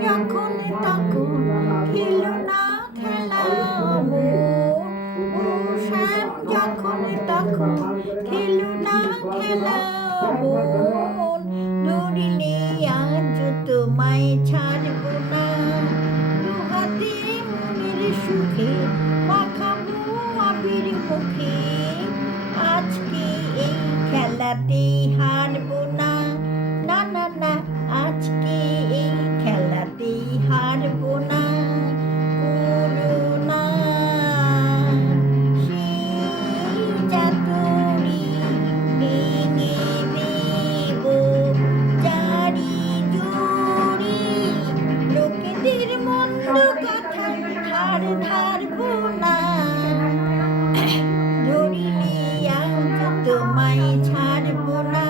যখন তখন খেলো না খেলা যখন তখন খেলো না খেলা ধরিলে আজ তোমায় ছাড়ব না দুহাতে মনের সুখে মাখাবো আবির মুখে আজকে এই খেলাতে হারবো না না না না আজকে এই খেলাতেই হারবো না করুণা সেই চাতুরি ভেঙে দেব জারি জুড়ি লোকেদের মন্দ কথা ধার ধারবো না ধরিলে আজ তোমায় ছাড়বো না।